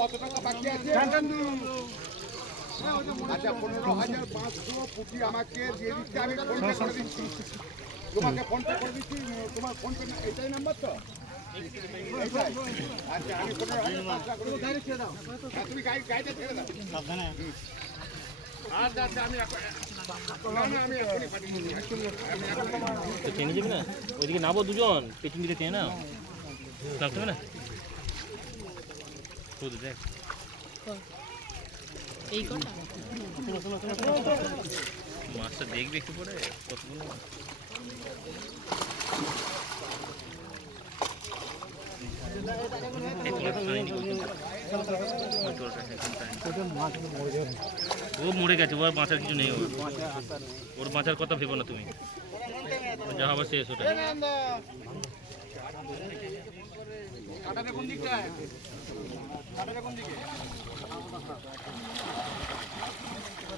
কত টাকা বাকি আছে? আচ্ছা 15,500 পুঁটি আমাকে দিয়ে দিচ্ছে, আমি ফোনপে করে দিচ্ছি, তোমাকে ফোনপে করে দিচ্ছি। তোমার ফোনপে এটাই নাম্বার তো? আচ্ছা আমি 15,500 করে দাও। তুমি গাড়িটা ছেড়ে দাও সাবধানে। আচ্ছা আচ্ছা আমি টেনে যাবি না, ওইদিকে নাবো দুজন, পেছন দিকে টেনে নাও, নামতে হবে না। দেখ এই কটা মাছটা দেখবে একটু পরে কতগুলো ও মরে গেছে, ওর বাঁচার কিছু নেই, ওর বাঁচার কথা ভেবো না তুমি, যা হবে শেষ ওটা।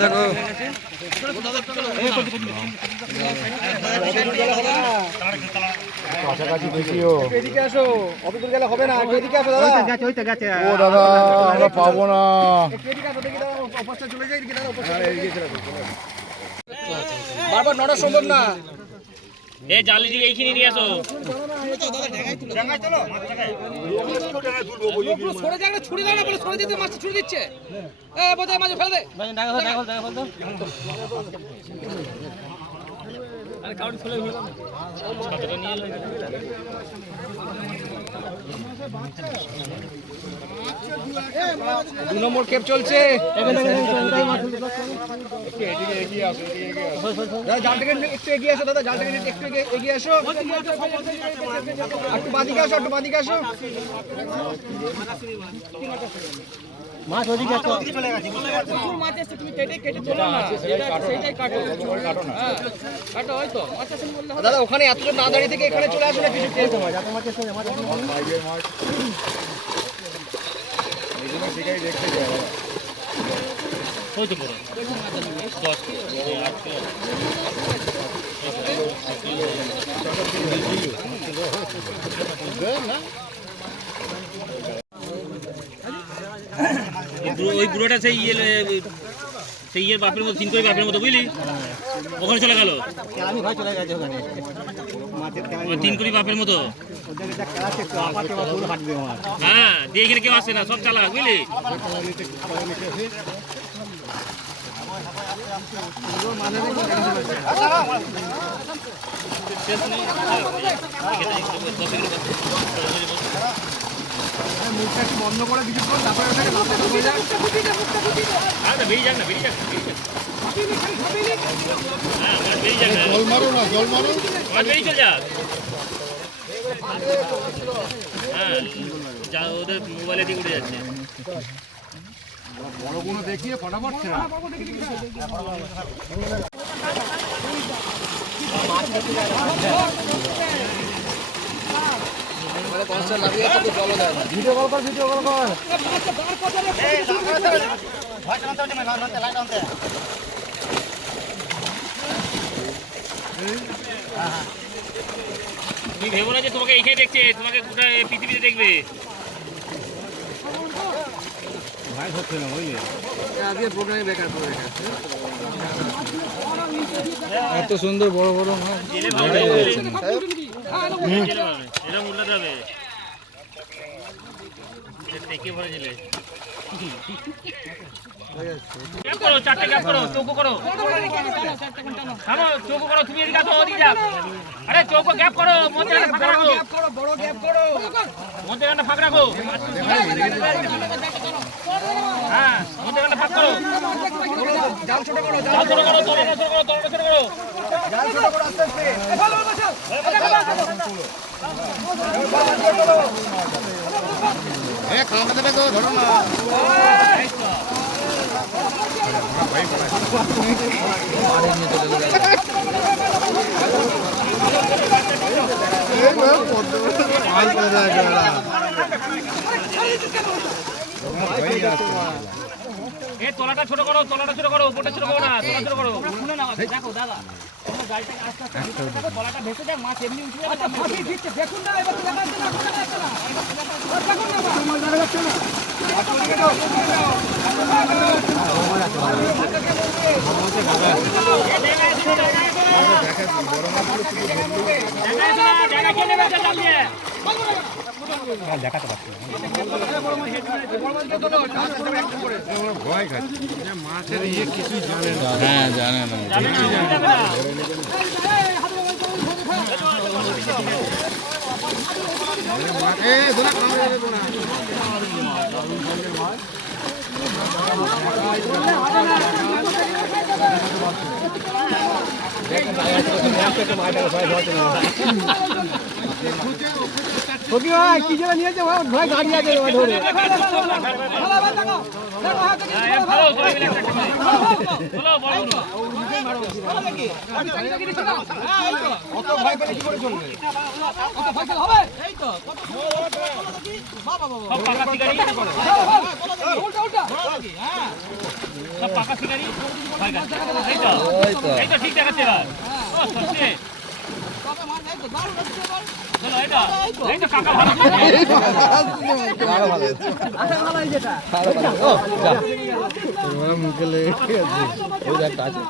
দেখো কাছাকাছি দেখিও, এদিকে আসো, অতদূর গেলে হবে না, এদিকে আসো দাদা। ও দাদা আমরা পাবো না, বারবার নড়া সম্ভব না। এই জালি দিয়ে এইখানে নিয়ে আসো। ছুরি দাও না বলে ছুরি দিতে মাছ ছুরি দিচ্ছে। বোঝায় মাঝে ফেলে দে। আরে কাউরি ফেলে হলো না, ছাতাটা নিয়ে এলো। 2 নম্বর ক্ষেপ চলছে, জালটাকে একটু এগিয়ে আসো দাদা, জালটাকে একটু এগিয়ে আসো, একটু বাদিকে আসো, একটু বাদিকে আসো। মাছ ওদিকে আছে, চলে গেছে, মাছ এসে তুমি কেটে কেটে তোলো না, সেইটাই কাটো, কাটো না, কাটো হয়তো মাছ এসে বললে হবে। দাদা ওখানে এতজন না দাঁড়িয়ে থেকে এখানে চলে আসো না, কিছু খেয়ে তোমার যাতে মাছ এসে মাছ সেটাই দেখতে চাই হয়তো পুরো 10 কিলো 8 কিলো ওই বুড়োটা সেই ইয়ের বাপের মতো, চিনকই বাপের মতো, বুঝলি, ওখানে চলে গেল। আমি ভয় চলে গেছে ওখানে, তিনকুড়ি বাপের মতো। হ্যাঁ দিয়ে এখানে কেউ আসে না, সব চালাক, বুঝলি। মুখটা একটু বন্ধ করে কিছু কর, তারপরে বেরিয়ে যাক না, বেরিয়ে যাক, হ্যাঁ বেরিয়ে যাক, জল মারো না, জল মারো, বেরিয়ে চলে যাক। হ্যাঁ যা ওদের মোবাইলে দিয়ে উঠে যাচ্ছে। বড় কোনো দেখিয়ে ফটাফট ছেড়ে ভিডিও কল কর, ভিডিও কল কর। তুমি ভেবো না যে তোমাকে এইখানে দেখছে, তোমাকে গোটা পৃথিবীতে দেখবে। ভাই হচ্ছে না, বুঝলি, আজকে প্রোগ্রামে বেকার করে রেখেছে। এত সুন্দর বড় বড় মাছ এরকম উল্লাতে হবে, টেকে ভরে দিলে। গ্যাপ করো, 4টে গ্যাপ করো, চৌকো করো, থামো, চৌকো করো, তুমি এদিকে আসো, ওদিকে যাও। আরে চৌকো গ্যাপ করো, মধ্যে ফাঁকা রাখো, বড় গ্যাপ করো, মধ্যে ফাঁকা রাখো। হ্যাঁ মধ্যে ফাঁক করো, জাল ছোট করো, জাল ছোট করো, তলটা ছোট করো, তলটা ছোট করো, জাল ছোট করো, আস্তে আস্তে খাওয়া দেবে তো, ধরো না। এই তলাটা ছোট করো, তলাটা ছোট করো, উপরটা ছোট করো না, তলা ছোট করো। দেখো দাদা তোমরা জালটাকে আস্তে আস্তে তলাটা ভেসে যায়, মাছ এমনি উঠে যাবে। আচ্ছা ফাঁসি দিচ্ছে দেখুন না, এবার দেখা যাচ্ছে না। দেখাতে পারছি না। হ্যাঁ জানে না কি যেন নিয়েছে ভয় গাড়ি আছে ধরে অত ভয় পেলে কি করে চলবে? ঠিক দেখাচ্ছে এবার কাকা ভালো মুখে লেগে একটা আছে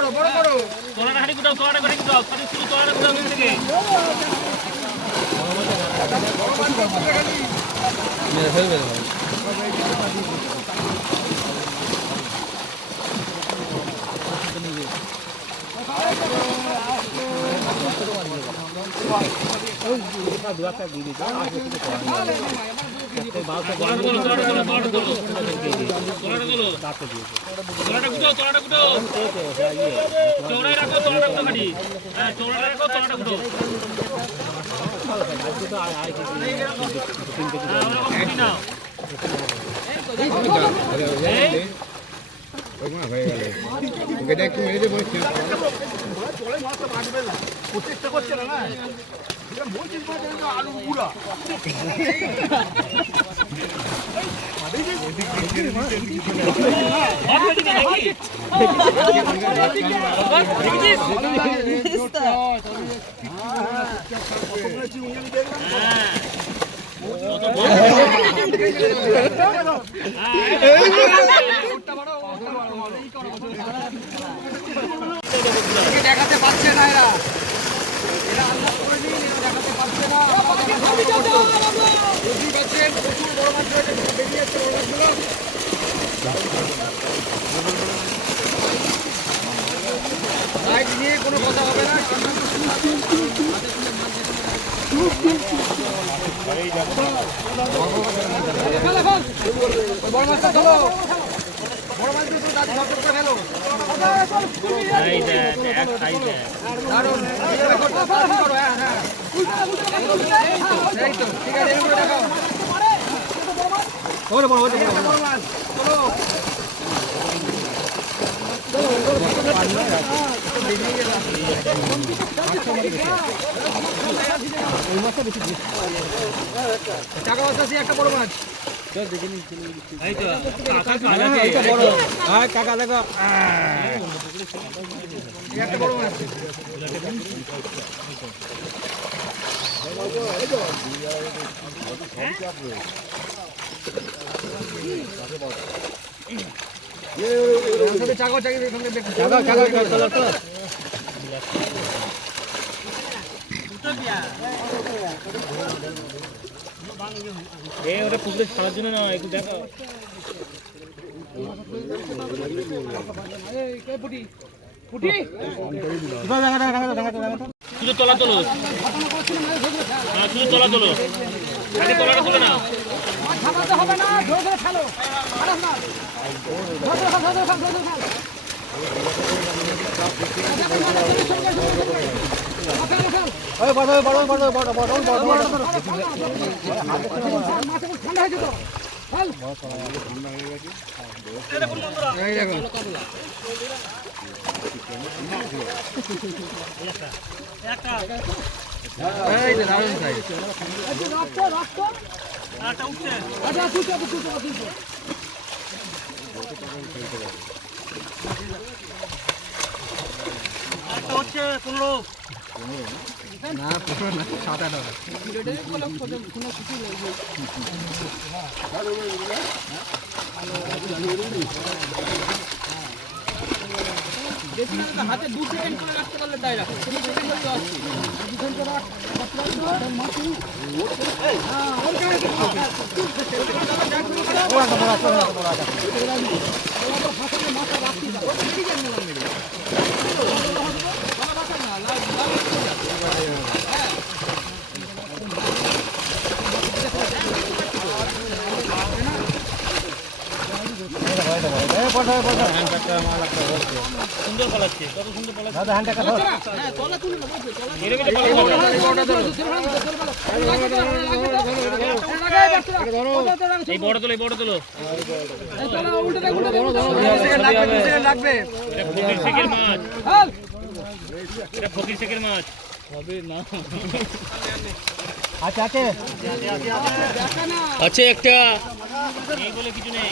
তোলাটা গুটাও তোলাটা করে গুটাও শুধু তোলাটা গুটাও দূর থেকে মেরে ফেলবে চৌড়াই রাখো তোলাটা গুটো কাটি হ্যাঁ চৌড়াই রাখো তোলাটা গুটো প্রচেষ্টা করছে না বলছিস আলু গুড়া দেখাতে পারছে না এরা আন্দাজ করে নিন, এরা দেখাতে পারছে না। বুঝতেই পারছেন প্রচুর বড় মাছ রয়েছে, বেরিয়ে যাচ্ছে বড় মাছগুলো। সাইড নিয়ে কোনো কথা হবে না। বড় মাছটা ধরো, বড় মাছ দিয়ে দাঁত ঝরঝর করে ফেলো। দারুণ, এইভাবে করতে করো, হ্যাঁ হ্যাঁ এই তো ঠিক আছে, এরকম করে দেখাও। বড় বড় বড় মাছ চলো টাকা বাঁচাচ্ছি একটা বড় মাছ। কাকা দেখো একটা বড় মাছ। চাকা চাকি ওটা পুকুরে ছাড়ার জন্য না একটু দেখো শুধু তোলা তোলো শুধু তোলা তোলো তোলাটা তোলে না বেশি না তো হাতে 2 সেকেন্ড করে রাখতে পারলে ডাইরেক্ট 2 সেকেন্ড হলে আসছে সুন্দর পালাচ্ছে, কত সুন্দর পালাচ্ছে। হ্যাঁ তলা তুলে না বসে তলা এরকম একটা এই বড় তোলো, এই বড় তোলো। লাগবে এটা ফকির শেখের মাছ, এটা ফকির শেখের মাছ। আছে একটা, নেই বলে কিছু নেই।